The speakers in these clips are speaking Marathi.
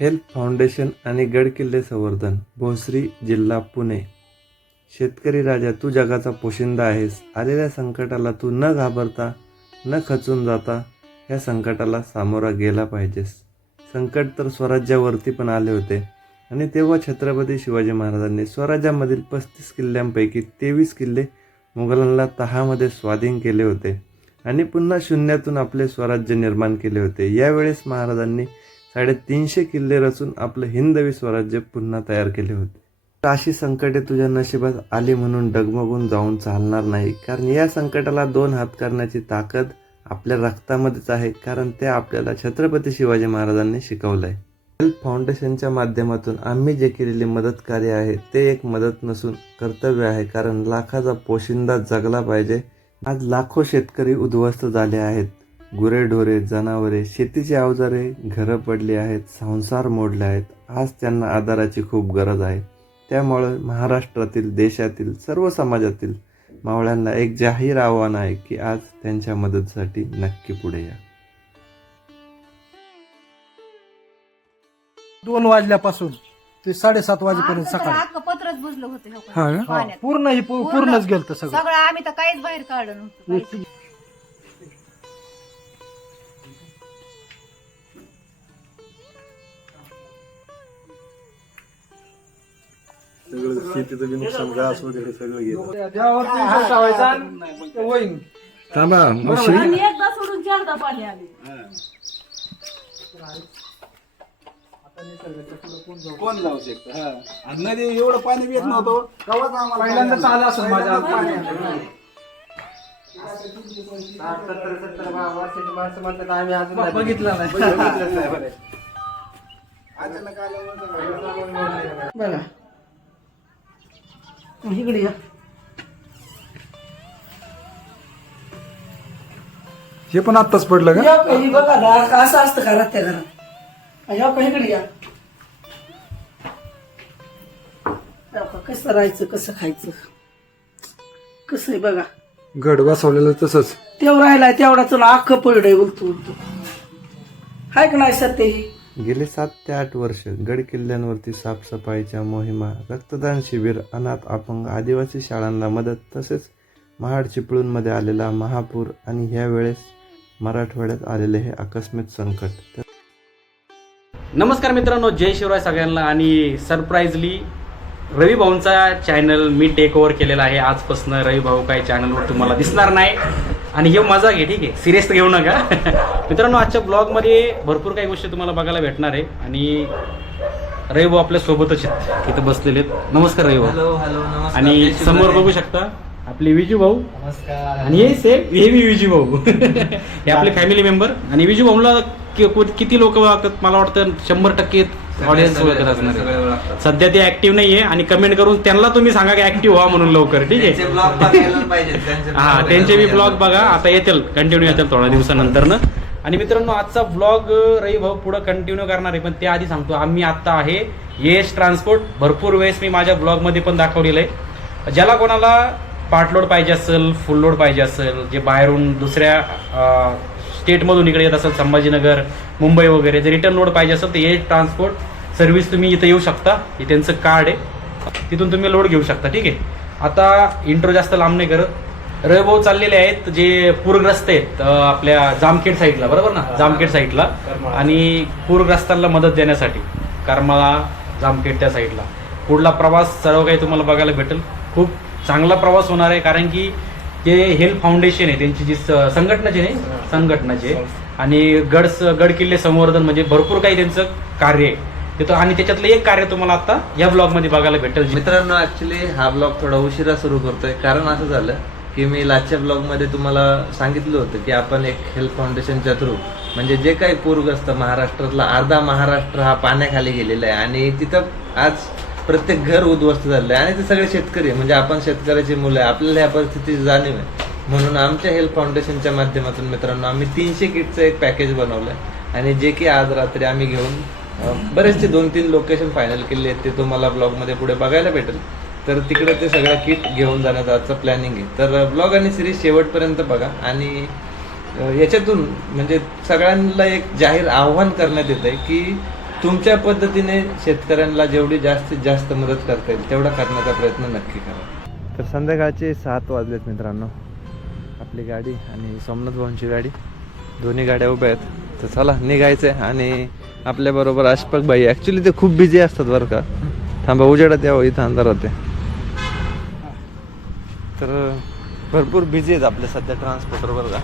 हेल्थ फाउंडेशन आणि गडकिल्ले संवर्धन भोसरी जिल्हा पुणे. शेतकरी राजा तू जगाचा पोशिंदा आहेस. आलेल्या संकटाला तू न घाबरता न खचून जाता या संकटाला सामोरा गेला पाहिजेस. संकट तर स्वराज्यावरती पण आले होते. आणि तेव्हा छत्रपती शिवाजी महाराजांनी स्वराज्यामधील पस्तीस किल्ल्यांपैकी तेवीस किल्ले मुघलांना तहामध्ये स्वाधीन केले होते. आणि पुन्हा शून्यातून आपले स्वराज्य निर्माण केले होते. यावेळेस महाराजांनी साडेतीनशे किल्ले रचून आपलं हिंदवी स्वराज्य पुन्हा तयार केले होते. अशी संकटे तुझ्या नशिबात आली म्हणून डगमगून जाऊन चालणार नाही. कारण या संकटाला दोन हात करण्याची ताकद आपल्या रक्तामध्येच आहे. कारण ते आपल्याला छत्रपती शिवाजी महाराजांनी शिकवलंय. हेल्प फाउंडेशनच्या माध्यमातून आम्ही जे केलेली मदत कार्य आहे ते एक मदत नसून कर्तव्य आहे. कारण लाखाचा पोशिंदा जगला पाहिजे. आज लाखो शेतकरी उद्ध्वस्त झाले आहेत. गुरेढोरे जनावरे शेतीची अवजारे घरं पडली आहेत संसार मोडले आहेत. आज त्यांना आधाराची खूप गरज आहे. त्यामुळे महाराष्ट्रातील देशातील सर्व समाजातील मावळ्यांना एक जाहीर आव्हान आहे की आज त्यांच्या मदतीसाठी नक्की पुढे या. दोन वाजल्यापासून ते साडेसात वाजेपर्यंत आमचं तर सकाळी. अख्खं पत्रच बुजलं होतं हो हा? पाण्यात. पूर्ण ही पू- पूर्णच गेलत सगळं. सगळं आम्ही तर काहीच बाहेर काढलं नव्हतं. काहीच. शेतीचं बी नुकसान घास वगैरे सगळं गेलं थांबा आणि एकदा सोडून चारदा पाणी आले. कोण जाऊ शकतं? हा. आणि नदी एवढं पाणी येत नव्हतं. पहिल्यांदाच आलं असं माझ्या हातात पाणी. आलं. बघितलं नाही. बघा. इकडे या. हे पण आत्ताच पडलं का? या पहिली बघा असं असतं का त्या घरात? या का इकडे या. या का, कसं राहायचं कसं खायचं? कसं आहे बघा? गड बसवलेलं तसंच. तेवढं राहिलाय तेवढा तुला अख्खं पडलंय बोलतो बोलतो हाय का नाही सत्य ही? गेले सात ते आठ वर्ष गड किल्ल्यांवरती साफसफाईच्या मोहिमा रक्तदान शिबिर अनाथ अपंग आदिवासी शाळांना मदत तसेच महाड चिपळूणमध्ये आलेला महापूर आणि ह्या वेळेस मराठवाड्यात आलेले हे आकस्मिक संकट. नमस्कार मित्रांनो जय शिवराय सगळ्यांना आणि सरप्राईजली रवी भाऊंचा चॅनल मी टेक ओव्हर केलेला आहे. आजपासून रवी भाऊ काय चॅनलवर तुम्हाला दिसणार नाही. आणि हे मजा घे ठीक आहे. सिरियस घेऊ नका. मित्रांनो आजच्या ब्लॉगमध्ये भरपूर काही गोष्टी तुम्हाला बघायला भेटणार आहे. आणि रवी भाऊ आपल्या सोबतच आहेत. इथं बसलेले आहेत. नमस्कार रवी भाऊ. आणि समोर बघू शकता आपले विजू भाऊ. आणि हे सेम हे मी विजू भाऊ. हे आपले फॅमिली मेंबर आणि विजू भाऊला किती लोक मला वाटतं शंभर टक्के ऑडियन्स ओळखत असणार आहे. सध्या ते ऍक्टिव्ह नाहीये आणि कमेंट करून त्यांना तुम्ही सांगा की ऍक्टिव्ह व्हा म्हणून लवकर ठीक आहे? हा त्यांचे बी ब्लॉग बघा. आता येतील कंटिन्यू येतील थोड्या दिवसानंतर आणि मित्रांनो आजचा ब्लॉग रवी भाऊ पुढे कंटिन्यू करणार आहे. पण त्या आधी सांगतो आम्ही आता आहे येस ट्रान्सपोर्ट. भरपूर वेळेस मी माझ्या ब्लॉगमध्ये पण दाखवलेलं आहे. ज्याला कोणाला पार्ट लोड पाहिजे असेल फुल लोड पाहिजे असेल जे बाहेरून दुसऱ्या अं, स्टेटमधून इकडे येत असेल संभाजीनगर मुंबई वगैरे जर रिटर्न लोड पाहिजे असेल तर हे ट्रान्सपोर्ट सर्व्हिस तुम्ही इथं येऊ शकता. हे त्यांचं कार्ड आहे. तिथून तुम्ही लोड घेऊ शकता. ठीक आहे? आता इंट्रो जास्त लांब नाही करत. रविभाऊ चाललेले आहेत जे पूरग्रस्त आहेत आपल्या जामखेड साईडला बरोबर ना? जामखेड साईडला आणि पूरग्रस्तांना मदत देण्यासाठी. करमाळा जामखेड त्या साईडला पुढला प्रवास सर्व काही तुम्हाला बघायला भेटेल. खूप चांगला प्रवास होणार आहे कारण की ते हेल्थ फाउंडेशन आहे त्यांची जी संघटनाची नाही संघटनाची. आणि गड गड किल्ले संवर्धन म्हणजे भरपूर काही त्यांचं कार्य आहे. तिथं आणि त्याच्यातलं एक कार्य तुम्हाला आता या ब्लॉगमध्ये बघायला भेटेल. मित्रांनो ऍक्च्युली हा ब्लॉग थोडा उशिरा सुरू करतोय. कारण असं झालं की मी लाजच्या ब्लॉगमध्ये तुम्हाला सांगितलं होतं की आपण एक हेल्थ फाउंडेशनच्या थ्रू म्हणजे जे काही पूरग्रस्त महाराष्ट्रातला अर्धा महाराष्ट्र हा पाण्याखाली गेलेला आहे. आणि तिथं आज प्रत्येक घर उद्ध्वस्त झालेलं आहे आणि ते सगळे शेतकरी म्हणजे आपण शेतकऱ्याची मुलं आहे. आपल्याला ह्या परिस्थितीची जाणीव आहे. म्हणून आमच्या हेल्थ फाउंडेशनच्या माध्यमातून मित्रांनो आम्ही तीनशे किटचं एक पॅकेज बनवलं आहे आणि जे की आज रात्री आम्ही घेऊन बरेचसे दोन तीन लोकेशन फायनल केले आहेत. ते तुम्हाला ब्लॉगमध्ये पुढे बघायला भेटेल. तर तिकडे ते सगळं किट घेऊन जाण्याचं आजचं प्लॅनिंग आहे. तर ब्लॉग आणि सिरीज शेवटपर्यंत बघा. आणि याच्यातून म्हणजे सगळ्यांना एक जाहीर आव्हान करण्यात येत आहे की तुमच्या पद्धतीने शेतकऱ्यांना जेवढी जास्तीत जास्त मदत करता येईल तेवढा करण्याचा प्रयत्न नक्की करा. तर संध्याकाळचे सात वाजलेत मित्रांनो. आपली गाडी आणि सोमनाथ भाऊंची गाडी. दोन्ही गाड्या उभ्या आहेत. तर चला निघायचं आहे आणि आपल्याबरोबर अशफाक भाई ॲक्च्युली ते खूप बिझी असतात बरं का. थांबा उजेडात यावं इथं अंधार होते तर भरपूर बिझी आहेत आपले सध्या ट्रान्सपोर्टर बरं का.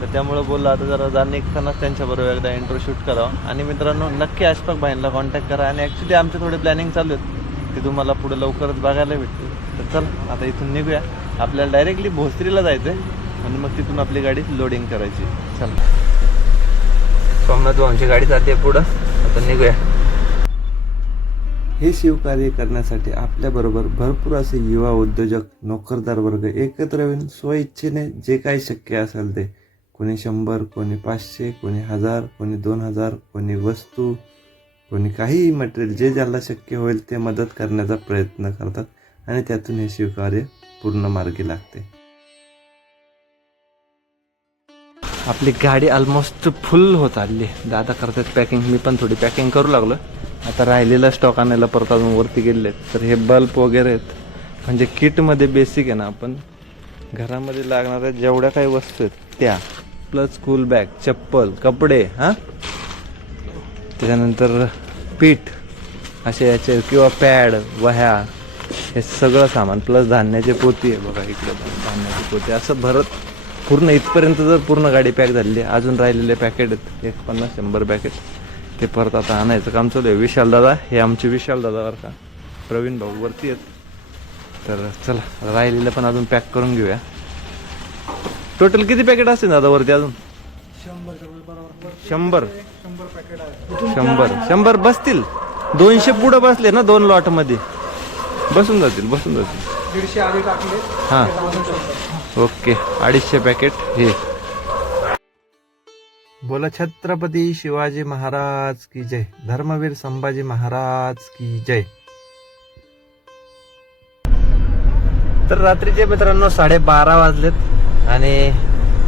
तर त्यामुळं बोललं आता जरा जा निघतानाच त्यांच्याबरोबर एकदा इंटरव्ह्यू शूट करावं. आणि मित्रांनो नक्की अशफाक भाईंना कॉन्टॅक्ट करा. आणि ॲक्च्युली आमचे थोडे प्लॅनिंग चालू आहेत. ते तुम्हाला पुढे लवकरच बघायला भेटतील. तर चल आता इथून निघूया. आपल्याला डायरेक्टली भोसरीला जायचं आहे आणि मग तिथून आपली गाडी लोडिंग करायची. चल. सोमनाथ आमची गाडी जाते पुढं. आता निघूया. हे शिवकार्य करण्यासाठी आपल्याबरोबर भरपूर असे युवा उद्योजक नोकरदार वर्ग एकत्र येऊन स्वइच्छेने जे काही शक्य असेल ते कोणी शंभर कोणी पाचशे कोणी हजार कोणी दोन हजार कोणी वस्तू कोणी काहीही मटेरियल जे ज्याला शक्य होईल ते मदत करण्याचा प्रयत्न करतात आणि त्यातून हे शिवकार्य पूर्ण मार्गी लागते. आपली गाडी ऑलमोस्ट फुल होत आली. दादा करतात पॅकिंग मी पण थोडी पॅकिंग करू लागलो. आता राहिलेला स्टॉक आणायला परत अजून वरती गेले तर हे बल्ब वगैरे आहेत. म्हणजे किटमध्ये बेसिक आहे ना आपण. घरामध्ये लागणाऱ्या जेवढ्या काही वस्तू आहेत त्या. प्लस स्कूल बॅग चप्पल कपडे हां? त्याच्यानंतर पीठ असे याचे किंवा पॅड वह्या हे सगळं सामान प्लस धान्याचे पोती आहे बघा इकडे धान्याचे पोती. असं भरत पूर्ण इथपर्यंत जर पूर्ण गाडी पॅक झालेली आहे अजून राहिलेले पॅकेट आहेत एक पन्नास शंभर पॅकेट ते परत आता आणायचं काम चालू आहे. विशाल दादा हे आमचे विशाल दादा का? प्रवीण भाऊ वरती आहेत. तर चला राहिलेलं पण अजून पॅक करून घेऊया. टोटल किती पॅकेट असतील दादा वरती अजून? शंभर. शंभर. शंभर बसतील. दोनशे पुढं बसले ना दोन लॉटमध्ये. बसून जातील बसून जातील. हां. ओके. अडीचशे पॅकेट हे. बोला छत्रपती शिवाजी महाराज की जय. धर्मवीर संभाजी महाराज की जय. तर रात्रीचे मित्रांनो साडेबारा वाजलेत. आणि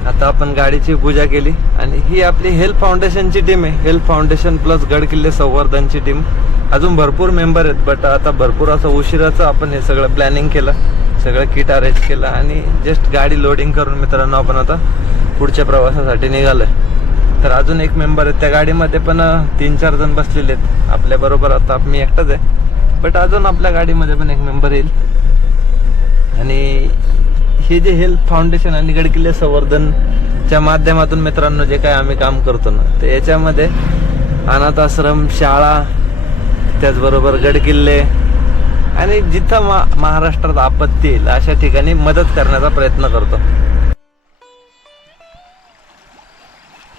आता आपण गाडीची पूजा केली. आणि ही आपली हेल्थ फाउंडेशनची टीम आहे. हेल्थ फाउंडेशन प्लस गडकिल्ले संवर्धनची टीम अजून भरपूर मेंबर आहेत बट आता भरपूर असं उशिराचं आपण हे सगळं प्लॅनिंग केलं. सगळं किट अरेंज केलं आणि जस्ट गाडी लोडिंग करून मित्रांनो आपण आता पुढच्या प्रवासासाठी निघालोय. तर अजून एक मेंबर आहेत. त्या गाडीमध्ये पण तीन चार जण बसलेले आहेत. आपल्याबरोबर आता मी एकटाच आहे. बट अजून आपल्या गाडीमध्ये पण एक मेंबर येईल. आणि हे जे हेल्थ फाउंडेशन आणि गडकिल्ले संवर्धनच्या माध्यमातून मित्रांनो जे काय आम्ही काम करतो ना तर याच्यामध्ये अनाथ आश्रम शाळा त्याचबरोबर गडकिल्ले आणि जिथं मा महाराष्ट्रात आपत्ती येईल अशा ठिकाणी मदत करण्याचा प्रयत्न करतो.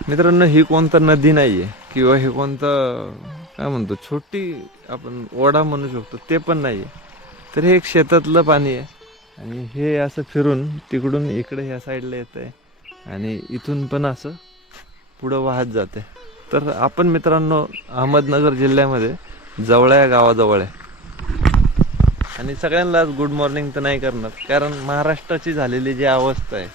मित्रांनो ही कोणतं नदी नाहीये किंवा हे कोणतं काय म्हणतो छोटी आपण ओढा म्हणू शकतो ते पण नाहीये. तर हे एक शेतातलं पाणी आहे. आणि हे असं फिरून तिकडून इकडे ह्या साईडला येत आहे आणि इथून पण असं पुढं वाहत जाते. तर आपण मित्रांनो अहमदनगर जिल्ह्यामध्ये जवळ या गावाजवळ आहे. आणि सगळ्यांनाच गुड मॉर्निंग तर नाही करणार कारण महाराष्ट्राची झालेली जी अवस्था आहे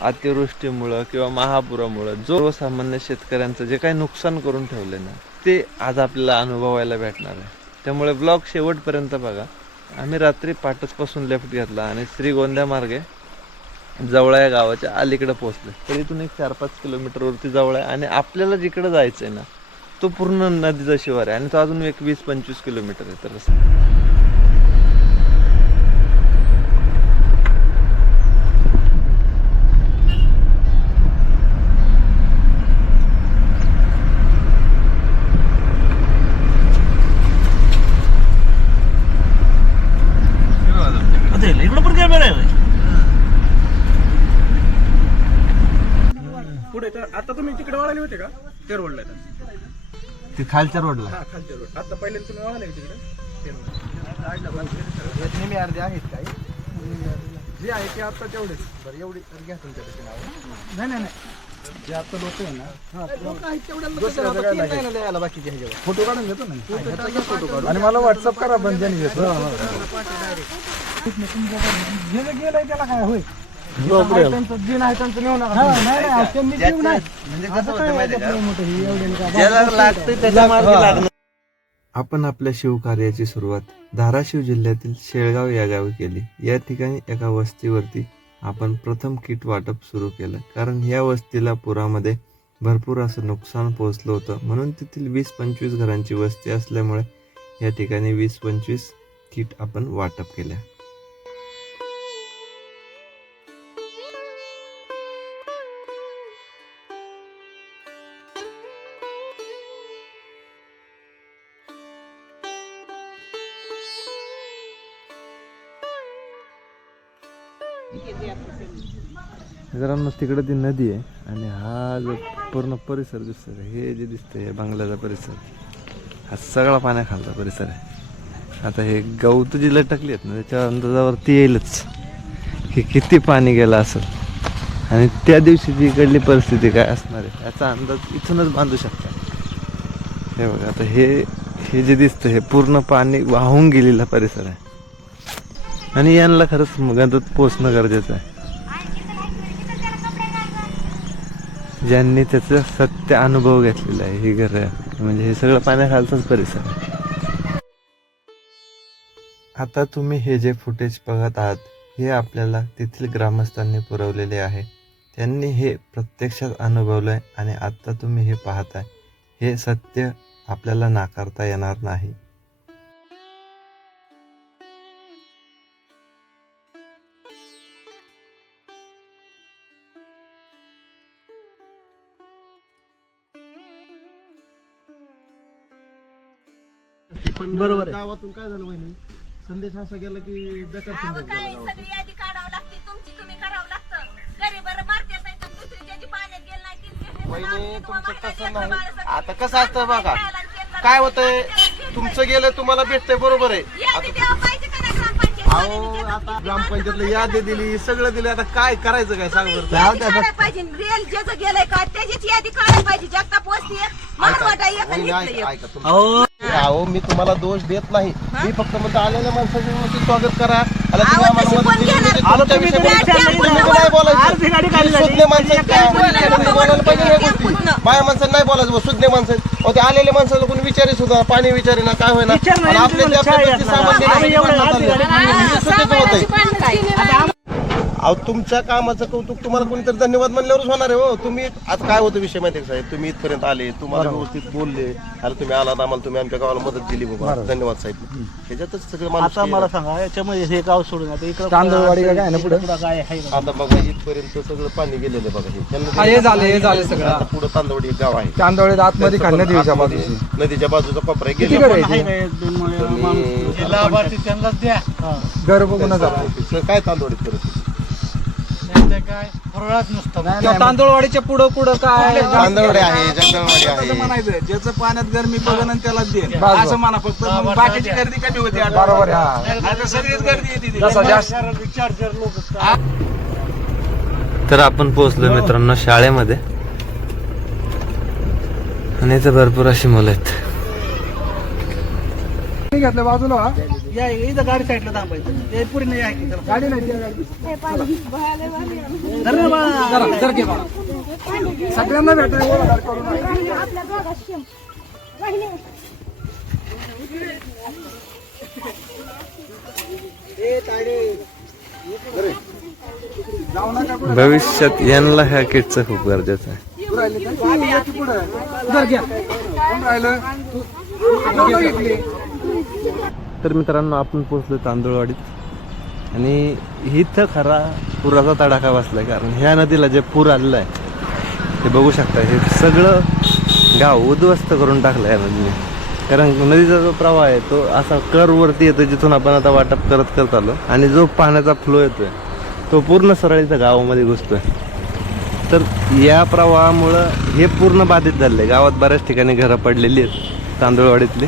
अतिवृष्टीमुळं किंवा महापुरामुळं जो सामान्य शेतकऱ्यांचं जे काही नुकसान करून ठेवले ना ते आज आपल्याला अनुभवायला भेटणार आहे. त्यामुळे ब्लॉग शेवटपर्यंत बघा. आम्ही रात्री पाटसपासून लेफ्ट घेतला आणि श्रीगोंद्या मार्गे जवळ या गावाच्या अलीकडे पोहोचले तर इथून एक चार पाच किलोमीटरवरती जवळ आहे आणि आपल्याला जिकडे जायचं आहे ना तो पूर्ण नदीचा शिवार आहे आणि तो अजून एक वीस पंचवीस किलोमीटर आहे तर असं पुढे तर आता तुम्ही तिकडे वळाले होते का? ते रोडला ते खालच्या रोडला. हा खालच्या रोड. आता पहिले तुम्ही वळाले का तिकडे? नेहमी अर्धे आहेत काय? जे आहे ते आता तेवढेच. बरं एवढी घ्या तुमच्याकडे नाव. नाही नाही नाही. जे आता लोक आहे ना दुसऱ्या जगाला बाकीचे ह्याच्यावर फोटो काढून घेतो ना. फोटो काढू आणि मला व्हॉट्सअप करा पण ज्याने घेतो गेलं गेलंय त्याला काय होय? म्हणजे कसं होतं माहिती का? ज्याला लागतं त्याच्या मार्गी लागणं आपण आपल्या शिवकार्याची सुरुवात धाराशिव जिल्ह्यातील शेळगाव या गावी केली. या ठिकाणी एका वस्तीवरती आपण प्रथम किट वाटप सुरू केलं. कारण या वस्तीला पुरामध्ये भरपूर असं नुकसान पोहोचलं होतं. म्हणून तेथील वीस पंचवीस घरांची वस्ती असल्यामुळे या ठिकाणी वीस पंचवीस किट आपण वाटप केल्या. मित्रांनो तिकडे ती नदी आहे आणि हा जो पूर्ण परिसर दिसतोय हे जे दिसतंय हे बंगल्याचा परिसर. हा सगळा पाण्याखालचा परिसर आहे. आता हे गवत जी लटकली आहेत ना त्याच्या अंदाजावरती येईलच. की किती पाणी गेलं असेल. आणि त्या दिवशीची इकडली परिस्थिती काय असणार आहे याचा अंदाज इथूनच बांधू शकता. हे बघा आता हे हे जे दिसतं हे पूर्ण पाणी वाहून गेलेला परिसर आहे. आणि यांना खरंच गंधत पोचणं गरजेचं आहे. ज्यांनी त्याचा सत्य अनुभव घेतलेला आहे ही घर म्हणजे हे सगळं पाण्याखालचाच परिसर आहे. आता तुम्ही हे जे फुटेज बघत आहात हे आपल्याला तेथील ग्रामस्थांनी पुरवलेले आहे. त्यांनी हे प्रत्यक्षात अनुभवलं आहे आणि आत्ता तुम्ही हे पाहताय. हे सत्य आपल्याला नाकारता येणार नाही. बरोबर गावातून काय झालं वहिनी? संदेश असा गेला की बेकार अहो संदेश काय? गेला सगळी यादी काढावं लागते. तुमची तुम्ही करावं लागतं. गरीब बरं मारते नाही तर दुसरी ज्याची पाण्यात गेलं नाही ती घेऊन वहिनी जाऊन तुमचं तुम्हाला तसं लेकरं नाही? बाळं सगळी आता कसं असतं बघा. काय होतंय? तुमचं गेलं तुम्हाला भेटतंय बरोबर आहे. यादी द्यावं पाहिजे का नाही ग्रामपंचायत अहो आता ग्रामपंचायतला यादी दिली सगळं दिलं. आता काय करायचं काय? सांग बरं. पाहिजे. रेल ज्याचं गेलंय का त्याचीच यादी काढायला पाहिजे. जगताप वस्ती मारवाडा एक आणि वहिनी, इथलं ऐका- एक. ऐका तुम्ही. अहो मी तुम्हाला दोष देत नाही मी फक्त म्हणतो आलेल्या माणसाचे व्यवस्थित स्वागत करा आला तुम्ही अहो, आम्हाला मदत केली? म्हणजे तुमच्या विषयी बोलायचं. नाही बोलायचं. सुज्ञ माणसं आहेत का? तुम्ही बोलायला पाहिजे या गोष्टी बाया माणसाला नाही बोलायचं बुवा, सुज्ञ माणसं आहेत. अहो, ते आलेल्या माणसाला कोणी विचारी सुद्धा पाणी विचारे ना काय होईना आणि आपल्या त्या पद्धतीचे सामान देण्यासाठी भांडणं चालले. चुकीचं होतंय अहो तुमच्या कामाचं कौतुक तुम्हाला कोणीतरी धन्यवाद म्हणल्यावरच होणार आहे हो. तुम्ही आज काय होतं विषय माहिती साहेब? तुम्ही इथपर्यंत आले तुम्हाला व्यवस्थित बोलले. आणि तुम्ही आलात आम्हाला तुम्ही आमच्या गावाला मदत दिली बाबा. धन्यवाद साहेब. त्याच्यातच सगळं माणूस आता मला सांगा याच्यामध्ये हे गाव सोडून आता इकडं तांदूळवाडी का काय ना पुढं? पुढं काय आहे का? आता बघा इथपर्यंत सगळं पाणी गेलेलं आहे बघा हे. त्यांना हे झालं हे झालं सगळं. आता पुढं तांदवडी एक गाव आहे. तांदवडे आतमध्ये खाल्ल्या दिवसा बाजूची. नदीच्या बाजूचा कोपरा गेला घर आहे का एक दोन माणूस लाभार्थी त्यांनाच द्या. आपण सर, काय तांदवडीत करत काय फरळाच नुसतं. तांदूळवाडीच्या पुढं पुढं काय तांदवडे आहे? जंगलवाडी आहे. म्हणायचं ज्याचं पाण्यात गरमी बघन आणि त्याला दे. असं म्हणा फक्त मग बाकीची गर्दी कमी होती. बरोबर हा. आता सगळीच गर्दी येते तिथे. जसा जास्त विचार जर लोक तर आपण पोहोचलो मित्रांनो शाळेमध्ये. आणि इथं भरपूर अशी मुलं आहेत. घेतलं बाजूला हा. या इथं गाडी साईडला थांबायचं ते पुढे नाही आहे की त्याला. गाडी नाही ती गाडी. धर ना बाळा. जरा, जरा घे बाळा. सगळ्यांना भेटायला गोळागार करू नका. भविष्यात यांना ह्या किटचं खूप गरजेचं आहे तू राहिली का? तू ये की पुढं. जरा घ्या. कोण राहिलं तू तू बघितली. तर मित्रांनो आपण पोचलो तांदूळवाडीत. आणि इथं खरा पुराचा तडाखा बसला आहे कारण ह्या नदीला जे पूर आलेलं आहे ते बघू शकता हे सगळं गाव उद्ध्वस्त करून टाकलं या नदीने. कारण नदीचा जो प्रवाह आहे तो असा करवरती येतो जिथून आपण आता वाटप करत करत आलो. आणि जो पाण्याचा फ्लो येतोय तो पूर्ण सरळ इथं गावामध्ये घुसतोय. तर या प्रवाहामुळं हे पूर्ण बाधित झालं आहे. गावात बऱ्याच ठिकाणी घरं पडलेली आहेत तांदूळवाडीतली.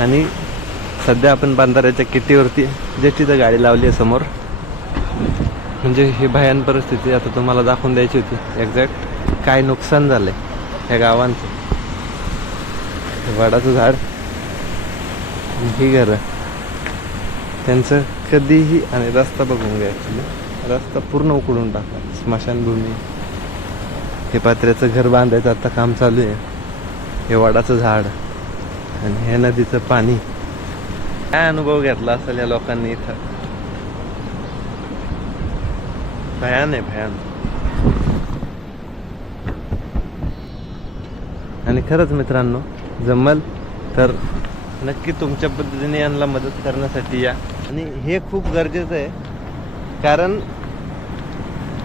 आणि सध्या आपण बांधाऱ्याच्या किटीवरती जे तिथं गाडी लावली आहे समोर म्हणजे ही भयान परिस्थिती आता तुम्हाला दाखवून द्यायची होती. एक्झॅक्ट काय नुकसान झालं आहे या गावांचं. हे वडाचं झाड ही घरं. त्यांचं कधीही आणि रस्ता बघून घ्या ॲक्च्युली रस्ता पूर्ण उकडून टाकला स्मशानभूमी. हे पात्र्याचं घर बांधायचं आता काम चालू आहे. हे वडाचं झाड. आणि ह्या नदीचं पाणी. काय अनुभव घेतला असेल या लोकांनी इथं? भयान आहे भयान. आणि खरंच मित्रांनो जमल तर नक्की तुमच्या पद्धतीने यांना मदत करण्यासाठी या. आणि हे खूप गरजेचं आहे कारण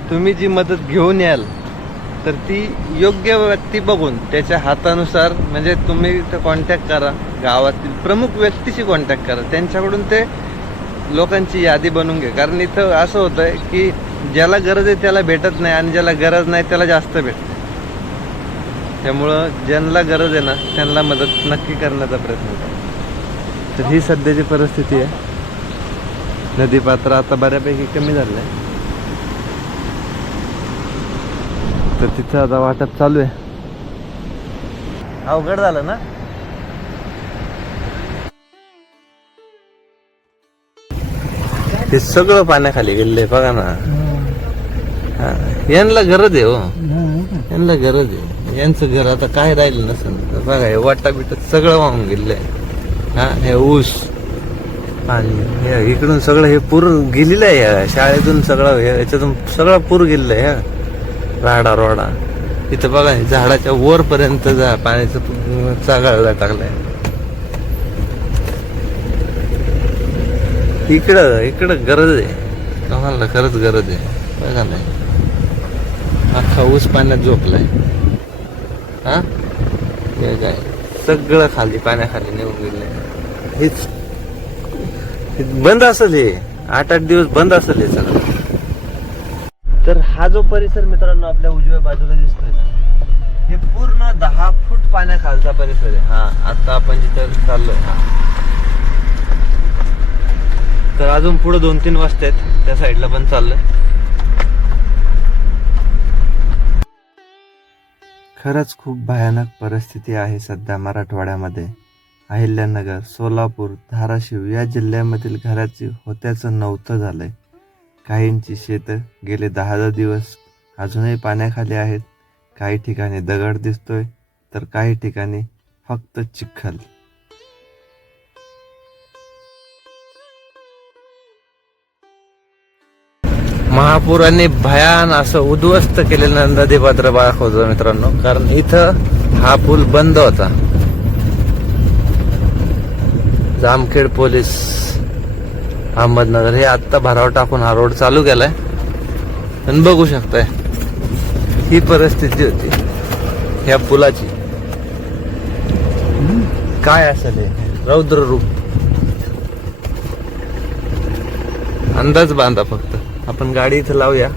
तुम्ही जी मदत घेऊन याल तर ती योग्य व्यक्ती बघून त्याच्या हातानुसार म्हणजे तुम्ही इथं कॉन्टॅक्ट करा गावातील प्रमुख व्यक्तीशी कॉन्टॅक्ट करा. त्यांच्याकडून ते लोकांची यादी बनवून घ्या. कारण इथं असं होतं आहे की ज्याला गरज आहे त्याला भेटत नाही आणि ज्याला गरज नाही त्याला जास्त भेटते त्यामुळं ज्यांना गरज आहे ना त्यांना मदत नक्की करण्याचा प्रयत्न करा. तर ही सध्याची परिस्थिती आहे. नदीपात्र आता बऱ्यापैकी कमी झालं आहे तर तिथं आता वाटप चालू आहे. अवघड झालं ना? हे सगळं पाण्याखाली गेले बघा ना. यांना गरज आहे हो. यांना गरज आहे. यांचं घर आता काय राहिलं नसेल. बघा हे वाटा बिट सगळं वाहून गेलंय हा हे ऊस आणि इकडून सगळं हे पूर गेलेलं आहे या शाळेतून सगळं हे याच्यातून सगळं पूर गेलेलं आहे हा. राडा रोडा. इथं बघा झाडाच्या वर पर्यंत जा पाण्याचं चागाळला टाकलाय इकडं इकडं गरज आहे. तुम्हाला खरंच गरज आहे? बघा नाही अख्खा ऊस पाण्यात झोपलाय. हा? काय? सगळं खाली पाण्याखाली निघून गेलंय. हेच. बंद असेल हे. आठ आठ दिवस बंद असेल हे सगळं. तर हा जो परिसर मित्रांनो आपल्या उजव्या बाजूला दिसतोय ना हे पूर्ण दहा फूट पाण्याखालचा परिसर आहे. हा आता आपण जिथं चाललोय हा. तर अजून पुढे दोन तीन वाजता आहेत त्या साईडला पण चाललंय. खरंच खूप भयानक परिस्थिती आहे सध्या मराठवाड्यामध्ये. अहिल्यानगर सोलापूर धाराशिव या जिल्ह्यामधील घराची होत्याचं नव्हतं झालंय. काहींची शेतं गेले दहा दहा दिवस अजूनही पाण्याखाली आहेत. काही ठिकाणी दगड दिसतोय तर काही ठिकाणी फक्त चिखल. महापुराने भयान असं उद्ध्वस्त केलेलं नदीपात्र दाखवतो मित्रांनो कारण इथं हा पूल बंद होता. जामखेड पोलीस अहमदनगर. हे आत्ता भराव टाकून हा रोड चालू केलाय. आणि बघू शकताय ही परिस्थिती होती. ह्या पुलाची. काय असेल हे? रौद्र रूप. अंदाज बांधा फक्त. आपण गाडी इथं लावूया.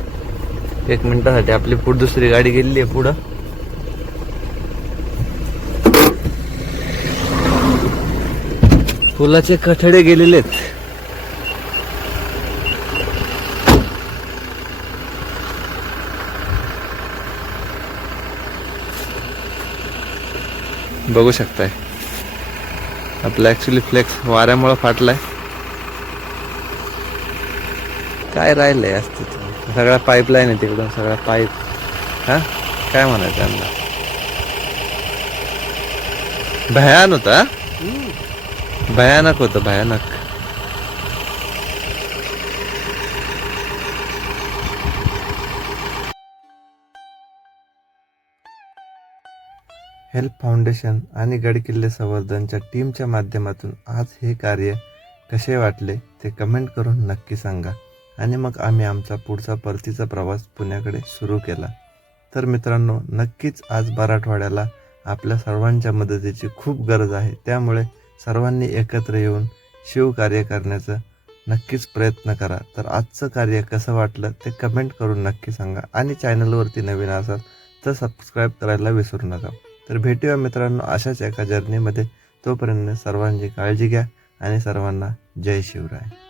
एक मिनिटासाठी. आपली पुढे दुसरी गाडी गेलेली आहे पुढं. पुलाचे कठडे गेलेले आहेत बघू शकताय. आपला ऍक्च्युली फ्लेक्स वाऱ्यामुळे फाटलाय. काय राहिलंय अस्तित्व सगळ्या पाईपलाईन आहे तिकडून सगळ्या पाईप हा? काय म्हणायचं त्यांना भयान होता भयानक होतं भयानक. हेल्प फाउंडेशन आणि गडकिल्ले संवर्धनच्या टीमच्या माध्यमातून आज हे कार्य कसे वाटले ते कमेंट करून नक्की सांगा. आणि मग आम्ही आमचा पुढचा परतीचा प्रवास पुण्याकडे सुरू केला. तर मित्रांनो नक्कीच आज मराठवाड्याला आपल्या सर्वांच्या मदतीची खूप गरज आहे. त्यामुळे सर्वांनी एकत्र येऊन शिवकार्य करण्याचं नक्कीच प्रयत्न करा. तर आजचं कार्य कसं वाटलं ते कमेंट करून नक्की सांगा. आणि चॅनलवरती नवीन असाल तर सबस्क्राईब करायला विसरू नका. तर भेटूया मित्रांनो अशाच एका जर्नीमध्ये. तोपर्यंत सर्वांची काळजी घ्या आणि सर्वांना जय शिवराय.